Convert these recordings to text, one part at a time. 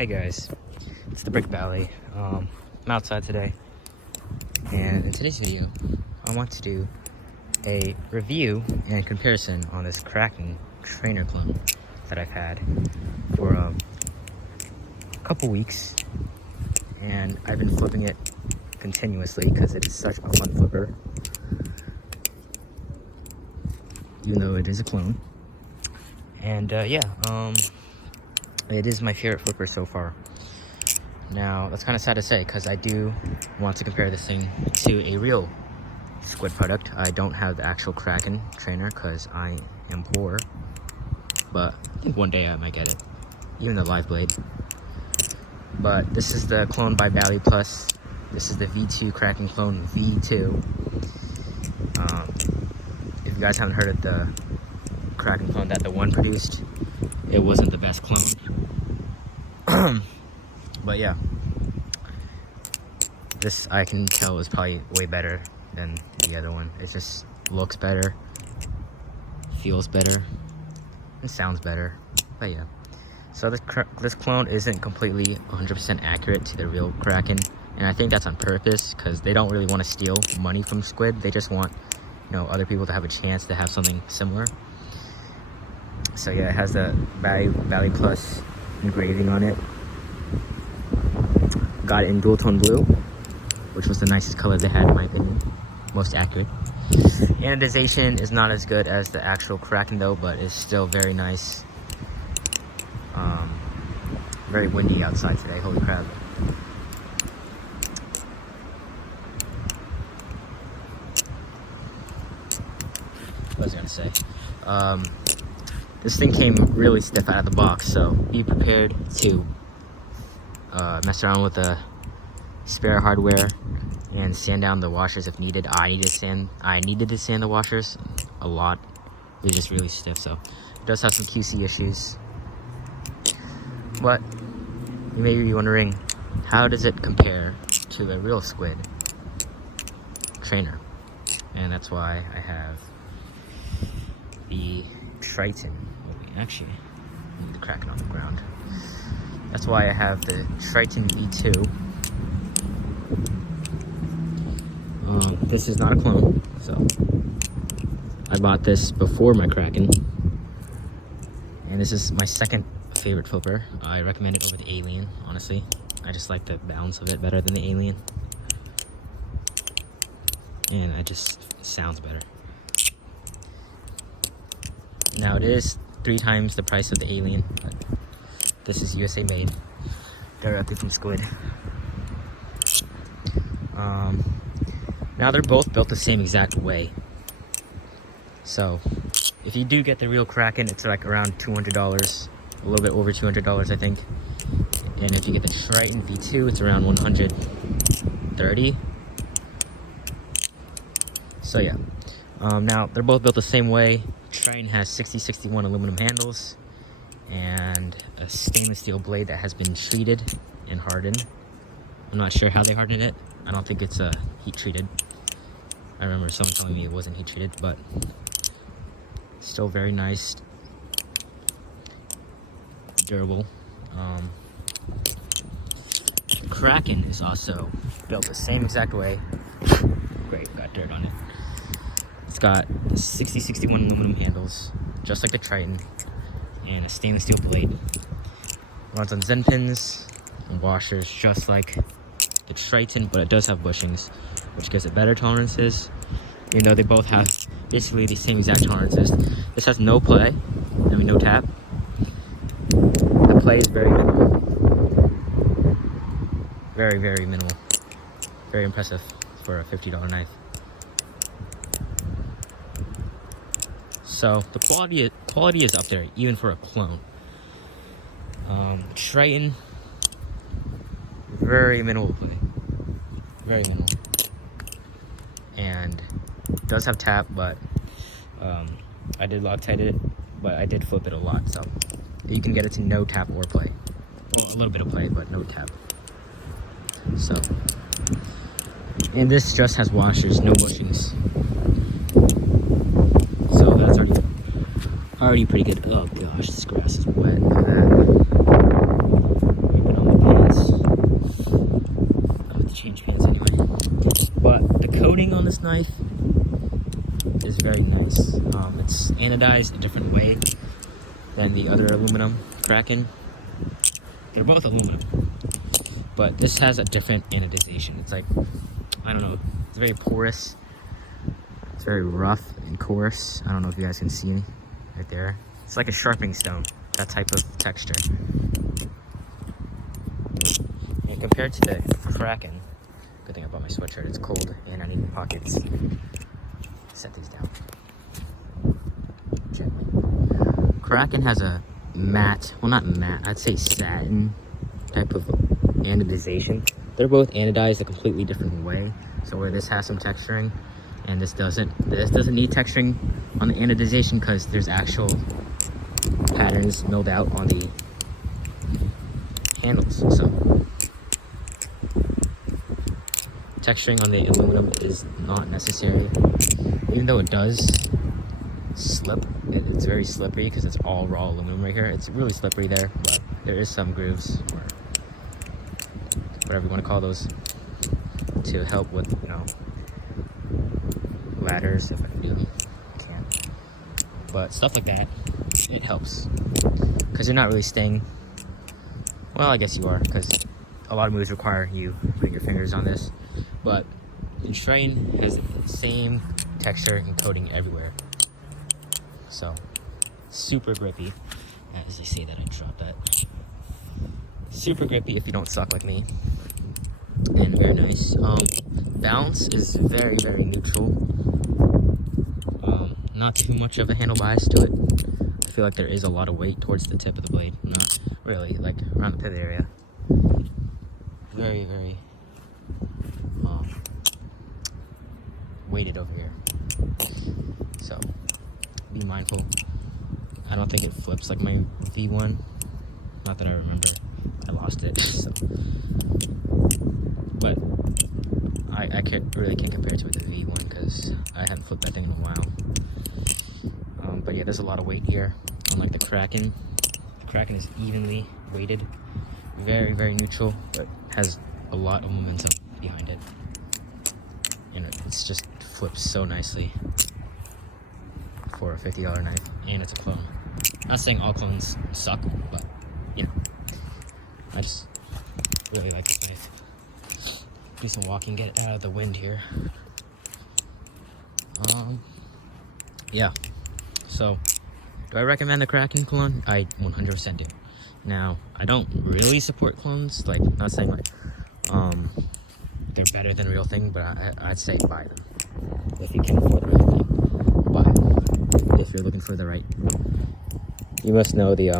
Hey guys, it's the Brick Valley. I'm outside today, and in today's video, I want to do a review and comparison on this Kraken trainer clone that I've had for a couple weeks, and I've been flipping it continuously because it is such a fun flipper, even though it is a clone. And it is my favorite flipper so far. Now, that's kind of sad to say because I do want to compare this thing to a real squid product. I don't have the actual Kraken trainer because I am poor, but I think one day I might get it, even the live blade. But this is the clone by Baliplus. This is the V2 Kraken clone V2. If you guys haven't heard of the Kraken clone that the one produced, it wasn't the best clone. But yeah, this I can tell is probably way better than the other one. It just looks better, feels better, and sounds better. But yeah, so this clone isn't completely 100% accurate to the real Kraken, and I think that's on purpose because they don't really want to steal money from squid. They just want, other people to have a chance to have something similar. So yeah, it has the Baliplus engraving on it. Got it in dual tone blue, which was the nicest color they had in my opinion, most accurate. Anodization is not as good as the actual Kraken though, but it's still very nice. Very windy outside today, holy crap. What was I gonna say? This thing came really stiff out of the box, so be prepared to mess around with the spare hardware and sand down the washers if needed. I needed to sand the washers a lot. They're just really stiff, so it does have some QC issues. But you may be wondering, how does it compare to the real squid trainer? And that's why I have the Triton. Actually, the Kraken on the ground. That's why I have the Triton V2. This is not a clone, so I bought this before my Kraken, and this is my second favorite flipper. I recommend it over the Alien, honestly. I just like the balance of it better than the Alien, and it sounds better. Now it is 3 times the price of the Alien, but this is USA made, directly from squid. Now they're both built the same exact way. So if you do get the real Kraken, it's like around $200, a little bit over $200 I think. And if you get the Triton V2, it's around $130. So yeah, now they're both built the same way. Triton has 6061 aluminum handles and a stainless steel blade that has been treated and hardened. I'm not sure how they hardened it. I don't think it's heat treated. I remember someone telling me it wasn't heat treated, but still very nice, durable. Kraken is also built the same exact way. Great, got dirt on it. It's got 6061 aluminum handles, just like the Triton, and a stainless steel blade. Runs on Zen pins and washers, just like the Triton, but it does have bushings, which gives it better tolerances, even though they both have basically the same exact tolerances. This has no play, no tap. The play is very minimal. Very, very minimal. Very impressive for a $50 knife. So the quality is up there, even for a clone. Triton, very minimal play, very minimal, and does have tap, but I did Loctite it, but I did flip it a lot, so you can get it to no tap or play. Well, a little bit of play, but no tap. So, and this just has washers, no bushings. So that's already pretty good. Oh gosh, this grass is wet. Look at that. this knife is very nice. It's anodized a different way than the other aluminum Kraken. They're both aluminum, but this has a different anodization. It's like, I don't know, it's very porous. It's very rough and coarse. I don't know if you guys can see any right there. It's like a sharpening stone, that type of texture. And compared to the Kraken, good thing about my sweatshirt, it's cold and I need pockets. Set these down gently. Kraken has a matte, well not matte, I'd say satin type of anodization. They're both anodized a completely different way. So where this has some texturing and this doesn't need texturing on the anodization because there's actual patterns milled out on the handles. So texturing on the aluminum is not necessary, even though it does slip. It's very slippery because it's all raw aluminum right here. It's really slippery there, but there is some grooves or whatever you want to call those to help with, you know, ladders if I can do them. I can't, but stuff like that, it helps because you're not really staying. Well, I guess you are, because a lot of moves require you putting your fingers on this, but the Triton has the same texture and coating everywhere. So, super grippy. As you see that I dropped that. Super grippy if you don't suck like me. And very nice. Balance is very, very neutral. Not too much of a handle bias to it. I feel like there is a lot of weight towards the tip of the blade. Not really, like around the pivot area. Very, very weighted over here. So, be mindful. I don't think it flips like my V1. Not that I remember. I lost it. So. But I really can't compare it to the V1 because I haven't flipped that thing in a while. But yeah, there's a lot of weight here. Unlike the Kraken. The Kraken is evenly weighted. Very, very neutral, but has a lot of momentum behind it. And it's just flips so nicely for a $50 knife, and it's a clone. Not saying all clones suck, but you know, I just really like this knife. Do some walking, get it out of the wind here. Yeah. So, do I recommend the Kraken clone? I 100% do. Now, I don't really support clones. Like, not saying like they're better than real thing, but I'd say buy them if you can afford the right thing. Buy them if you're looking for the right. You must know the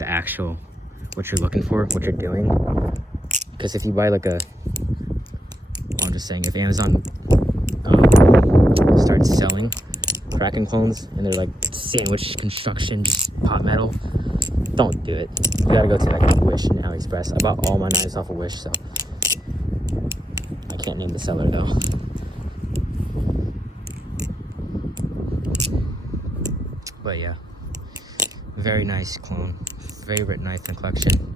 actual what you're looking for, what you're doing. Because if you buy like a, I'm just saying, if Amazon starts selling Kraken clones and they're like sandwich construction, just hot metal, don't do it. You gotta go to like Wish and AliExpress. I bought all my knives off of Wish, so I can't name the seller though. But yeah, very nice clone. Favorite knife in the collection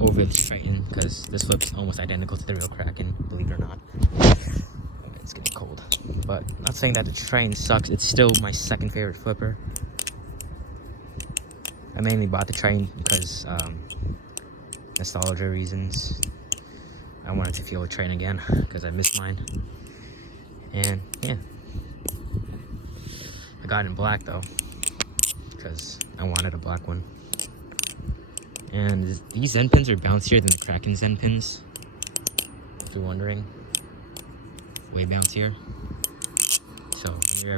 over the Triton, because this flips almost identical to the real Kraken, believe it or not. Okay, it's getting cold. But not saying that the Triton sucks, it's still my second favorite flipper. I mainly bought the Triton because nostalgia reasons. I wanted to feel a Triton again because I missed mine. And yeah, I got it in black though because I wanted a black one. And these end pins are bouncier than the Kraken's end pins, if you're wondering. Way bouncier. So when you're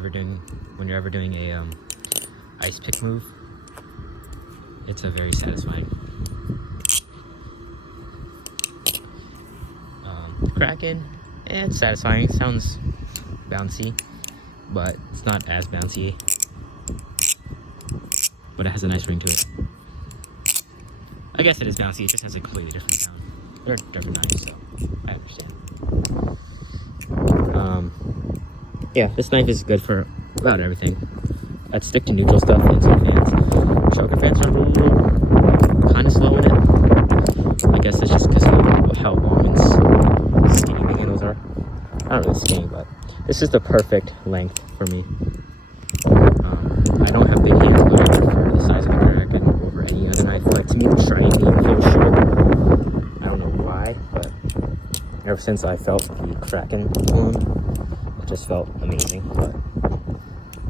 ever doing a ice pick move, it's a very satisfying. Kraken, it's satisfying. It sounds bouncy, but it's not as bouncy. But it has a nice ring to it. I guess it is bouncy, it just has a completely different sound. They're different knives, so I understand. Yeah, this knife is good for about everything. I'd stick to neutral stuff and some fans. Choker fans are kind of slow in it. I guess it's just because of how long and skinny the handles are. Not really skinny, but This is the perfect length for me. I don't have big hands, but I prefer the size of the Kraken over any other knife. Like, to me, the Triton feels sharp. I don't know why, but ever since I felt the Kraken one, it just felt amazing. But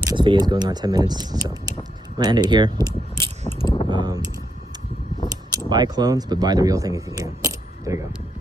this video is going on 10 minutes, so I'm gonna end it here. Buy clones, but buy the real thing if you can. There you go.